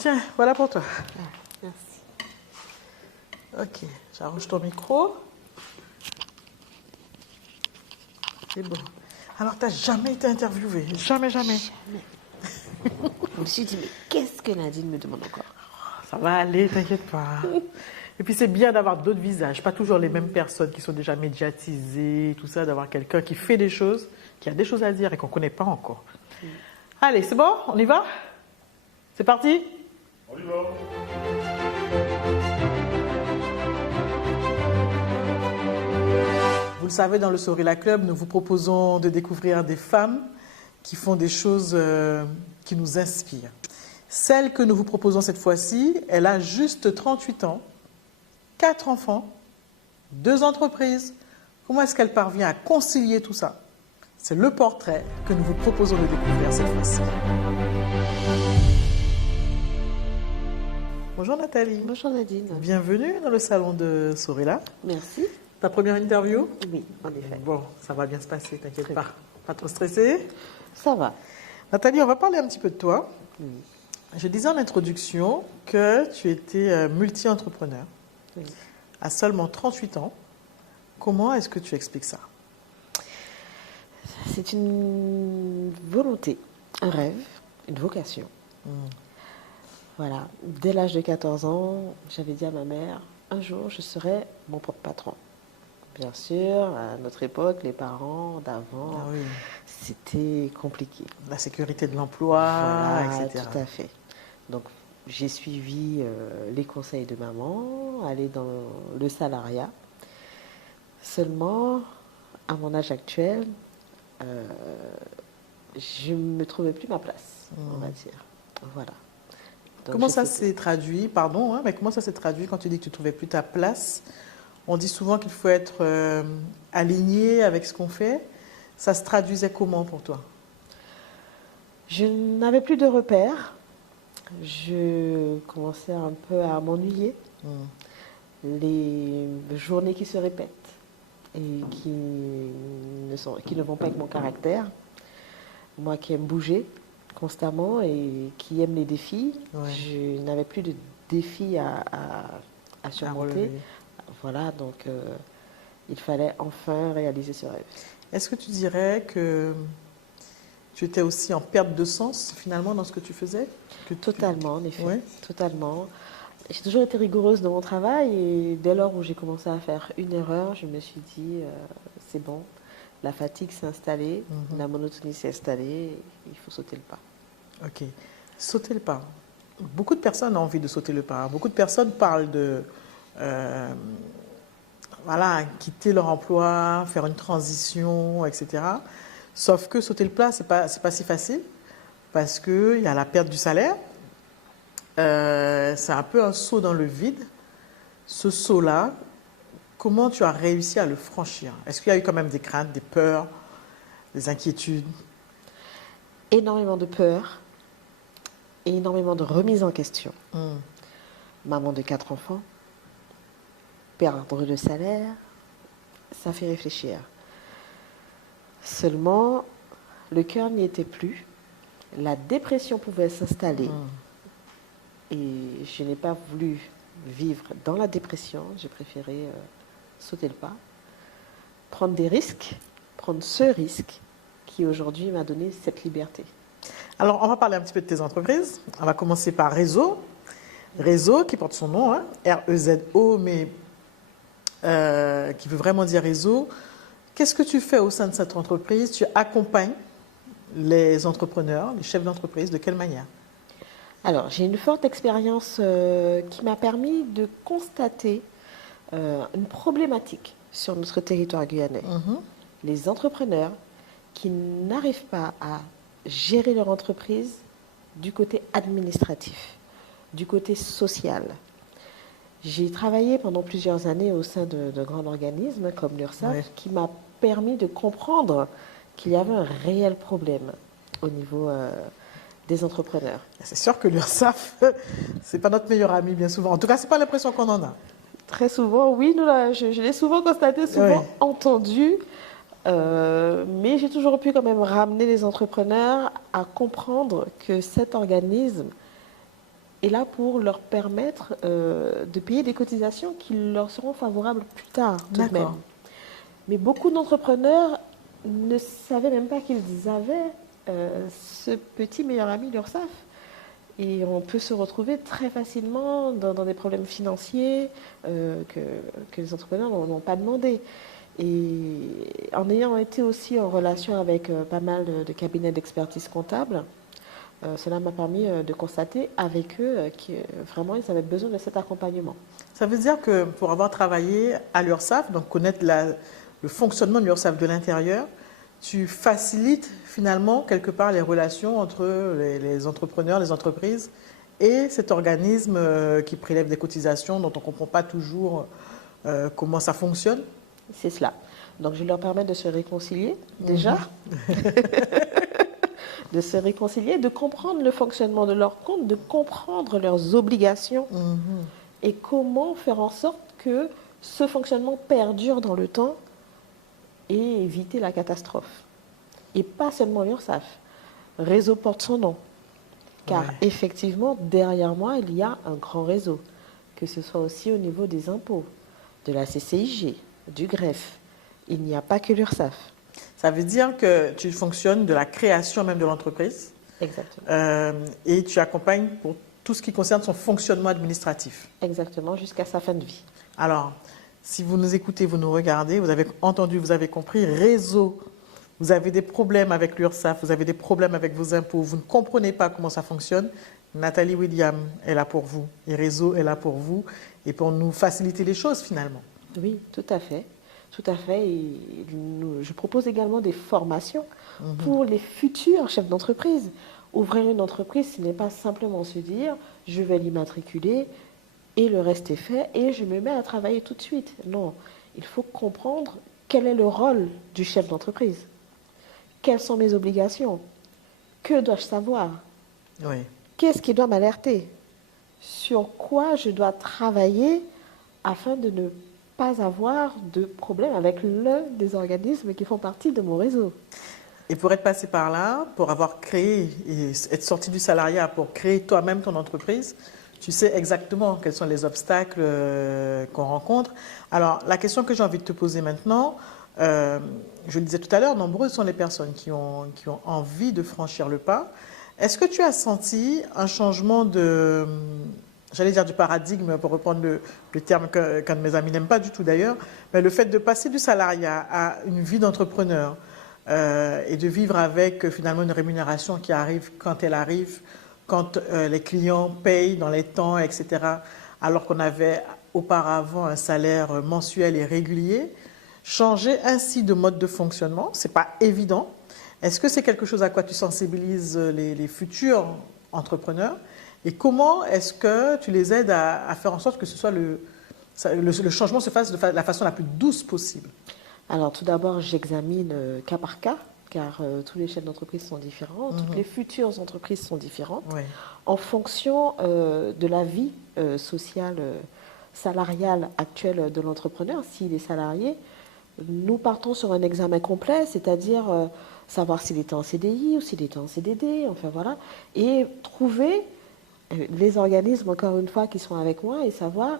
Tiens, voilà pour toi. Ah, merci. Ok, j'arrange ton micro. C'est bon. Alors, tu n'as jamais été interviewée? Jamais, jamais. Jamais. Je me suis dit, mais qu'est-ce que Nadine me demande encore? Ça va aller, t'inquiète pas. Et puis, c'est bien d'avoir d'autres visages, pas toujours les mêmes personnes qui sont déjà médiatisées, tout ça, d'avoir quelqu'un qui fait des choses, qui a des choses à dire et qu'on ne connaît pas encore. Allez, c'est bon? On y va? C'est parti? On y va. Vous le savez, dans le Sorila Club, nous vous proposons de découvrir des femmes qui font des choses qui nous inspirent. Celle que nous vous proposons cette fois-ci, elle a juste 38 ans, 4 enfants, 2 entreprises. Comment est-ce qu'elle parvient à concilier tout ça? C'est le portrait que nous vous proposons de découvrir cette fois-ci. Bonjour Nathalie. Bonjour Nadine. Bienvenue dans le salon de Sorila. Merci. Ta première interview? Oui, en effet. Bon, ça va bien se passer, t'inquiète pas. Pas trop stressée? Ça va. Nathalie, on va parler un petit peu de toi. Oui. Je disais en introduction que tu étais multi-entrepreneur Oui. à seulement 38 ans. Comment est-ce que tu expliques ça? C'est une volonté, un rêve, une vocation. Voilà. Dès l'âge de 14 ans, j'avais dit à ma mère, un jour, je serai mon propre patron. Bien sûr, à notre époque, les parents d'avant, Ah oui. c'était compliqué. La sécurité de l'emploi, Voilà, etc. tout à fait. Donc, j'ai suivi les conseils de maman, aller dans le salariat. Seulement, à mon âge actuel, je ne me trouvais plus ma place, on va dire. Voilà. Donc, Comment je ça sais- s'est traduit, pardon, mais comment ça s'est traduit quand tu dis que tu ne trouvais plus ta place? On dit souvent qu'il faut être aligné avec ce qu'on fait. Ça se traduisait comment pour toi? Je n'avais plus de repères. Je commençais un peu à m'ennuyer. Les journées qui se répètent et qui ne vont pas avec mon caractère. Moi qui aime bouger constamment et qui aime les défis, Ouais. je n'avais plus de défis à À surmonter. relever. Voilà, donc il fallait enfin réaliser ce rêve. Est-ce que tu dirais que tu étais aussi en perte de sens finalement dans ce que tu faisais? Totalement, en effet. Ouais. Totalement. J'ai toujours été rigoureuse dans mon travail et dès lors où j'ai commencé à faire une erreur, je me suis dit, c'est bon, la fatigue s'est installée, la monotonie s'est installée, il faut sauter le pas. Ok. Sauter le pas. Beaucoup de personnes ont envie de sauter le pas. Beaucoup de personnes parlent de voilà, quitter leur emploi, faire une transition, etc. Sauf que sauter le pas, c'est pas si facile parce qu'il y a la perte du salaire. C'est un peu un saut dans le vide. Ce saut-là, comment tu as réussi à le franchir? Est-ce qu'il y a eu quand même des craintes, des peurs, des inquiétudes? Énormément de peur et énormément de remise en question. Maman de 4 enfants, perdre le salaire, ça fait réfléchir. Seulement, le cœur n'y était plus. La dépression pouvait s'installer. Et je n'ai pas voulu vivre dans la dépression. J'ai préféré sauter le pas, prendre des risques, prendre ce risque qui aujourd'hui m'a donné cette liberté. Alors, on va parler un petit peu de tes entreprises. On va commencer par Réseau. Réseau, qui porte son nom, hein, R-E-Z-O, mais qui veut vraiment dire réseau. Qu'est-ce que tu fais au sein de cette entreprise? Tu accompagnes les entrepreneurs, les chefs d'entreprise, de quelle manière? Alors, j'ai une forte expérience qui m'a permis de constater une problématique sur notre territoire guyanais. Les entrepreneurs qui n'arrivent pas à gérer leur entreprise du côté administratif, du côté social. J'ai travaillé pendant plusieurs années au sein de grands organismes comme l'URSSAF, Oui. qui m'a permis de comprendre qu'il y avait un réel problème au niveau des entrepreneurs. C'est sûr que l'URSSAF, c'est pas notre meilleur ami bien souvent. En tout cas, c'est pas l'impression qu'on en a. Très souvent, oui, je l'ai souvent constaté, souvent Oui. entendu, mais j'ai toujours pu quand même ramener les entrepreneurs à comprendre que cet organisme est là pour leur permettre de payer des cotisations qui leur seront favorables plus tard, tout de même. Mais beaucoup d'entrepreneurs ne savaient même pas qu'ils avaient ce petit meilleur ami, l'URSSAF. Et on peut se retrouver très facilement dans des problèmes financiers que les entrepreneurs n'ont pas demandé. Et en ayant été aussi en relation avec pas mal de cabinets d'expertise comptable, cela m'a permis de constater avec eux que vraiment ils avaient besoin de cet accompagnement. Ça veut dire que pour avoir travaillé à l'URSSAF, donc connaître le fonctionnement de l'URSSAF de l'intérieur, tu facilites finalement quelque part les relations entre les entrepreneurs, les entreprises et cet organisme qui prélève des cotisations dont on ne comprend pas toujours comment ça fonctionne. C'est cela. Donc je leur permets de se réconcilier déjà, de se réconcilier, de comprendre le fonctionnement de leur compte, de comprendre leurs obligations et comment faire en sorte que ce fonctionnement perdure dans le temps et éviter la catastrophe. Et pas seulement l'URSSAF. Réseau porte son nom. Car effectivement, derrière moi, il y a un grand réseau. Que ce soit aussi au niveau des impôts, de la CCIG, du greffe. Il n'y a pas que l'URSSAF. Ça veut dire que tu fonctionnes de la création même de l'entreprise. Exactement. Et tu accompagnes pour tout ce qui concerne son fonctionnement administratif. Exactement, jusqu'à sa fin de vie. Alors, si vous nous écoutez, vous nous regardez, vous avez entendu, vous avez compris, réseau. Vous avez des problèmes avec l'URSSAF, vous avez des problèmes avec vos impôts, vous ne comprenez pas comment ça fonctionne. Nathalie William est là pour vous, et Réseau est là pour vous, et pour nous faciliter les choses finalement. Oui, tout à fait. Tout à fait. Et je propose également des formations pour les futurs chefs d'entreprise. Ouvrir une entreprise, ce n'est pas simplement se dire je vais l'immatriculer et le reste est fait et je me mets à travailler tout de suite. Non, il faut comprendre quel est le rôle du chef d'entreprise. Quelles sont mes obligations? Que dois-je savoir? Qu'est-ce qui doit m'alerter? Sur quoi je dois travailler afin de ne pas avoir de problème avec l'un des organismes qui font partie de mon réseau? Et pour être passé par là, pour avoir créé et être sorti du salariat, pour créer toi-même ton entreprise, tu sais exactement quels sont les obstacles qu'on rencontre. Alors, la question que j'ai envie de te poser maintenant, je le disais tout à l'heure, nombreuses sont les personnes qui ont envie de franchir le pas. Est-ce que tu as senti un changement de, j'allais dire du paradigme, pour reprendre le terme qu'un de mes amis n'aime pas du tout d'ailleurs, mais le fait de passer du salariat à une vie d'entrepreneur et de vivre avec finalement une rémunération qui arrive quand elle arrive, quand les clients payent dans les temps, etc., alors qu'on avait auparavant un salaire mensuel et régulier. Changer ainsi de mode de fonctionnement, ce n'est pas évident. Est-ce que c'est quelque chose à quoi tu sensibilises les futurs entrepreneurs? Et comment est-ce que tu les aides à faire en sorte que ce soit le changement se fasse de la façon la plus douce possible? Alors tout d'abord, j'examine cas par cas, car tous les chefs d'entreprise sont différents, toutes les futures entreprises sont différentes, en fonction de la vie sociale, salariale actuelle de l'entrepreneur, s'il est salarié. Nous partons sur un examen complet, c'est-à-dire savoir s'il était en CDI ou s'il était en CDD, enfin voilà, et trouver les organismes, encore une fois, qui sont avec moi et savoir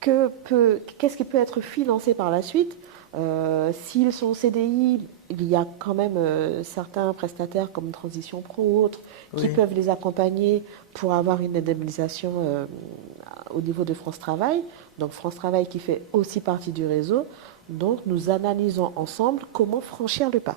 qu'est-ce qui peut être financé par la suite. S'ils sont CDI, il y a quand même certains prestataires comme Transition Pro ou autres qui peuvent les accompagner pour avoir une indemnisation au niveau de France Travail. Donc France Travail qui fait aussi partie du réseau. Donc nous analysons ensemble comment franchir le pas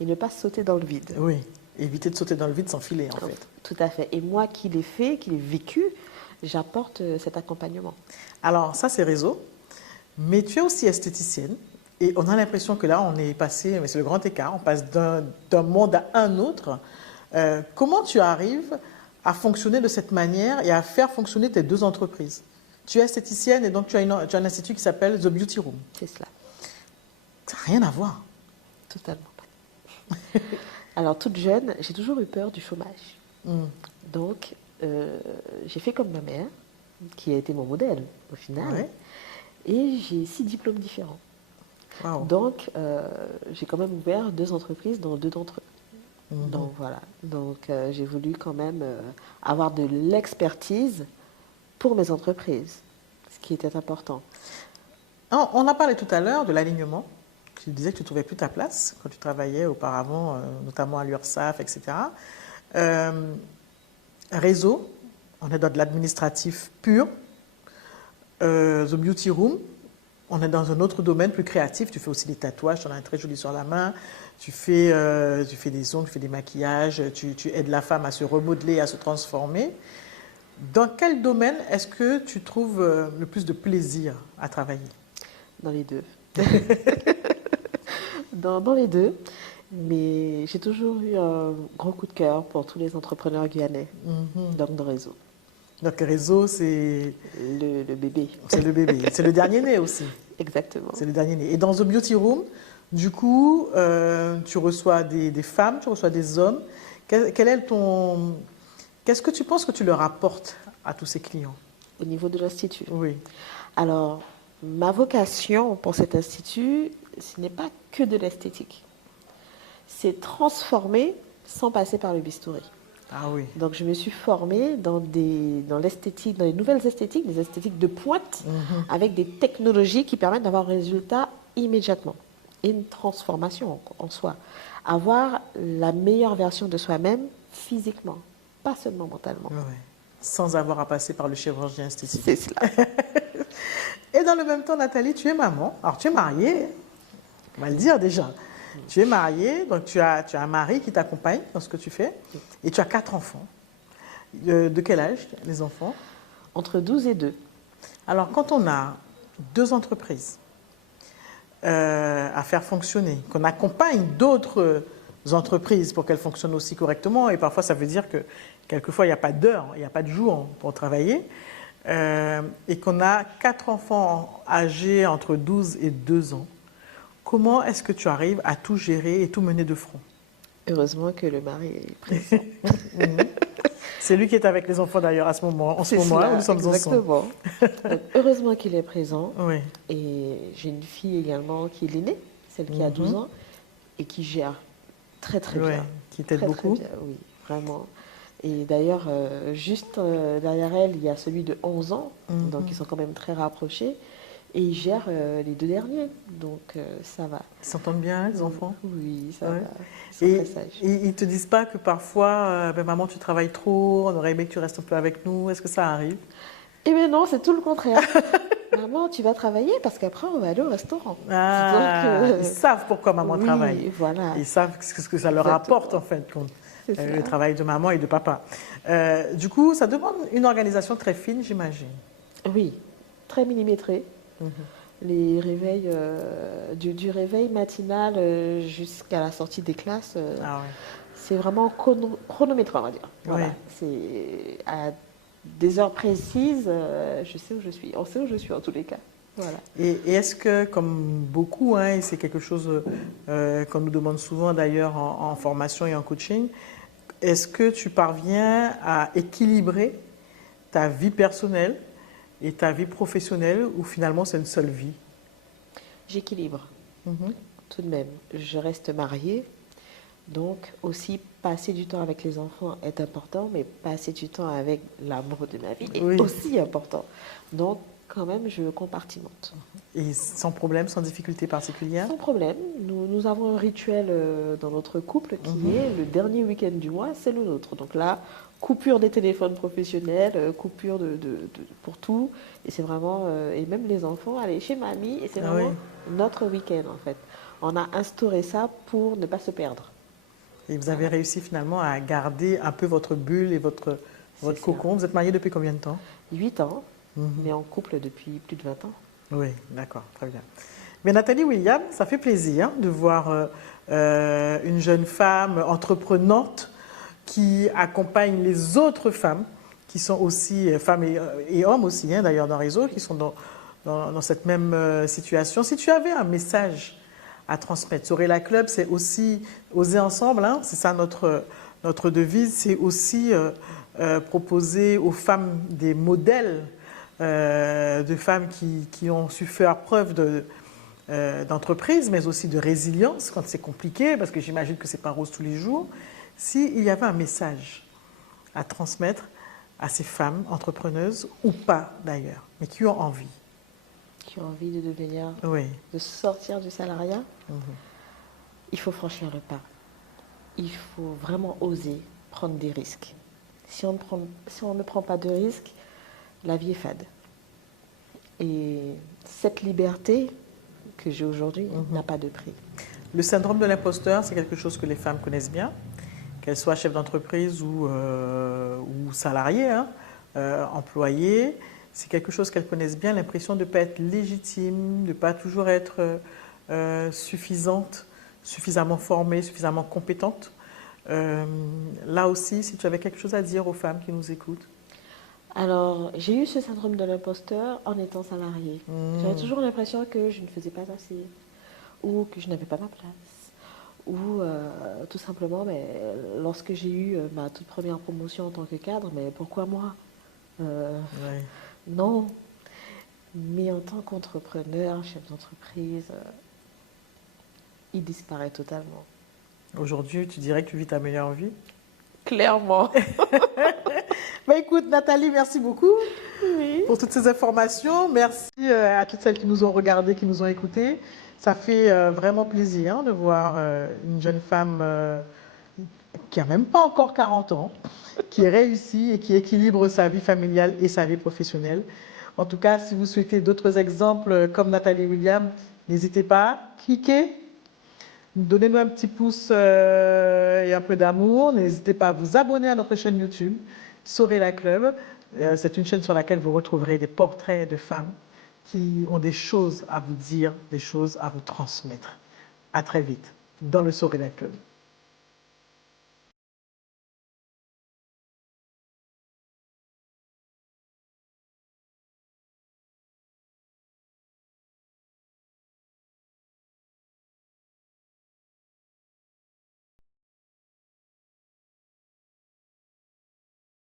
et ne pas sauter dans le vide. Oui, éviter de sauter dans le vide sans filer en fait. Tout à fait. Et moi qui l'ai fait, qui l'ai vécu, j'apporte cet accompagnement. Alors ça c'est réseau, mais tu es aussi esthéticienne et on a l'impression que là on est passé, mais c'est le grand écart, on passe d'un monde à un autre. Comment tu arrives à fonctionner de cette manière et à faire fonctionner tes deux entreprises? Tu es esthéticienne et donc tu as un institut qui s'appelle The Beauty Room. C'est cela. Ça n'a rien à voir. Totalement pas. Alors, toute jeune, j'ai toujours eu peur du chômage. Donc, j'ai fait comme ma mère, qui a été mon modèle au final. Et j'ai 6 diplômes différents. Wow. Donc, j'ai quand même ouvert 2 entreprises, dont 2 d'entre eux. Donc voilà, donc j'ai voulu quand même avoir de l'expertise pour mes entreprises, ce qui était important. On a parlé tout à l'heure de l'alignement. Tu disais que tu ne trouvais plus ta place quand tu travaillais auparavant, notamment à l'URSSAF, etc. Réseau, on est dans de l'administratif pur. The Beauty Room, on est dans un autre domaine plus créatif. Tu fais aussi des tatouages, tu en as un très joli sur la main. Tu fais des ongles, tu fais des maquillages, tu aides la femme à se remodeler, à se transformer. Dans quel domaine est-ce que tu trouves le plus de plaisir à travailler? Dans les deux. dans les deux. Mais j'ai toujours eu un gros coup de cœur pour tous les entrepreneurs guyanais, donc de réseau. Donc réseau, c'est... Le bébé. C'est le bébé. C'est le dernier né aussi. Exactement. C'est le dernier né. Et dans The Beauty Room, du coup, tu reçois des femmes, tu reçois des hommes. Qu'est-ce que tu penses que tu leur apportes à tous ces clients? Au niveau de l'Institut. Oui. Alors, ma vocation pour cet Institut, ce n'est pas que de l'esthétique. C'est transformer sans passer par le bistouri. Ah oui. Donc, je me suis formée dans l'esthétique, dans les nouvelles esthétiques, des esthétiques de pointe, avec des technologies qui permettent d'avoir un résultat immédiatement. Et une transformation en soi. Avoir la meilleure version de soi-même physiquement, pas seulement mentalement. Oui. Sans avoir à passer par le chirurgien esthétique. C'est cela. Et dans le même temps, Nathalie, tu es maman. Alors, tu es mariée, on va le dire déjà. Tu es mariée, donc tu as un mari qui t'accompagne dans ce que tu fais. Et tu as 4 enfants. De quel âge, les enfants? Entre 12 et 2. Alors, quand on a 2 entreprises à faire fonctionner, qu'on accompagne d'autres entreprises pour qu'elles fonctionnent aussi correctement, et parfois ça veut dire que quelquefois il n'y a pas d'heure, il n'y a pas de jour pour travailler, et qu'on a 4 enfants âgés entre 12 et 2 ans, comment est-ce que tu arrives à tout gérer et tout mener de front? Heureusement que le mari est présent. C'est lui qui est avec les enfants d'ailleurs en ce moment où nous sommes exactement. Donc, heureusement qu'il est présent. Oui. Et j'ai une fille également qui est l'aînée, celle qui a 12 ans, et qui gère très très bien. Qui t'aide beaucoup. Très bien, oui, vraiment. Et d'ailleurs, juste derrière elle, il y a celui de 11 ans, donc ils sont quand même très rapprochés. Et ils gèrent les 2 derniers, donc ça va. Ils s'entendent bien, les enfants? Oui, ça va. Ils sont très sages. Et ils ne te disent pas que parfois, maman, tu travailles trop, on aurait aimé que tu restes un peu avec nous. Est-ce que ça arrive? Eh bien non, c'est tout le contraire. Maman, tu vas travailler parce qu'après, on va aller au restaurant. Ah, ils savent pourquoi maman travaille. Voilà. Ils savent ce que ça leur apporte, en fait, le travail de maman et de papa. Du coup, ça demande une organisation très fine, j'imagine. Oui, très millimétrée. Les réveils, du réveil matinal jusqu'à la sortie des classes, c'est vraiment chronométré, on va dire. Voilà. Oui. C'est à des heures précises, je sais où je suis. On sait où je suis en tous les cas. Voilà. Et est-ce que, comme beaucoup, et c'est quelque chose qu'on nous demande souvent d'ailleurs en formation et en coaching, est-ce que tu parviens à équilibrer ta vie personnelle et ta vie professionnelle ou finalement c'est une seule vie? J'équilibre tout de même. Je reste mariée, donc aussi passer du temps avec les enfants est important, mais passer du temps avec l'amour de ma vie est aussi important. Donc quand même, je compartimente. Et sans problème, sans difficulté particulière? Sans problème. Nous avons un rituel dans notre couple qui est le dernier week-end du mois, c'est le nôtre. Donc là, coupure des téléphones professionnels, coupure pour tout. Et c'est vraiment, et même les enfants, aller chez mamie, et c'est vraiment notre week-end en fait. On a instauré ça pour ne pas se perdre. Et vous avez réussi finalement à garder un peu votre bulle et votre cocon. Vous êtes mariés depuis combien de temps? 8 ans, mais en couple depuis plus de 20 ans. Oui, d'accord, très bien. Mais Nathalie Williams, ça fait plaisir de voir une jeune femme entreprenante qui accompagne les autres femmes, qui sont aussi femmes et hommes aussi, d'ailleurs dans le réseau, qui sont dans cette même situation. Si tu avais un message à transmettre, Sorella Club, c'est aussi oser ensemble, c'est ça notre devise, c'est aussi proposer aux femmes des modèles de femmes qui ont su faire preuve d'entreprise, mais aussi de résilience quand c'est compliqué, parce que j'imagine que c'est pas rose tous les jours. S'il y avait un message à transmettre à ces femmes entrepreneuses, ou pas d'ailleurs, mais qui ont envie. Qui ont envie de devenir, Oui. de sortir du salariat, il faut franchir le pas. Il faut vraiment oser prendre des risques. Si on ne prend pas de risques, la vie est fade. Et cette liberté que j'ai aujourd'hui n'a pas de prix. Le syndrome de l'imposteur, c'est quelque chose que les femmes connaissent bien, qu'elles soient chefs d'entreprise ou salariées, employées. C'est quelque chose qu'elles connaissent bien, l'impression de ne pas être légitime, de ne pas toujours être suffisante, suffisamment formée, suffisamment compétente. Là aussi, si tu avais quelque chose à dire aux femmes qui nous écoutent. Alors, j'ai eu ce syndrome de l'imposteur en étant salariée. J'avais toujours l'impression que je ne faisais pas assez, ou que je n'avais pas ma place, ou tout simplement, mais lorsque j'ai eu ma toute première promotion en tant que cadre, mais pourquoi moi Ouais. Non. Mais en tant qu'entrepreneur, chef d'entreprise, il disparaît totalement. Aujourd'hui, tu dirais que tu vis ta meilleure vie? Clairement. Écoute, Nathalie, merci beaucoup pour toutes ces informations. Merci à toutes celles qui nous ont regardées, qui nous ont écoutées. Ça fait vraiment plaisir de voir une jeune femme qui n'a même pas encore 40 ans, qui réussit et qui équilibre sa vie familiale et sa vie professionnelle. En tout cas, si vous souhaitez d'autres exemples comme Nathalie Williams, n'hésitez pas, cliquez. Donnez-nous un petit pouce et un peu d'amour. N'hésitez pas à vous abonner à notre chaîne YouTube, Sorella Club. C'est une chaîne sur laquelle vous retrouverez des portraits de femmes qui ont des choses à vous dire, des choses à vous transmettre. À très vite dans le Sorella Club.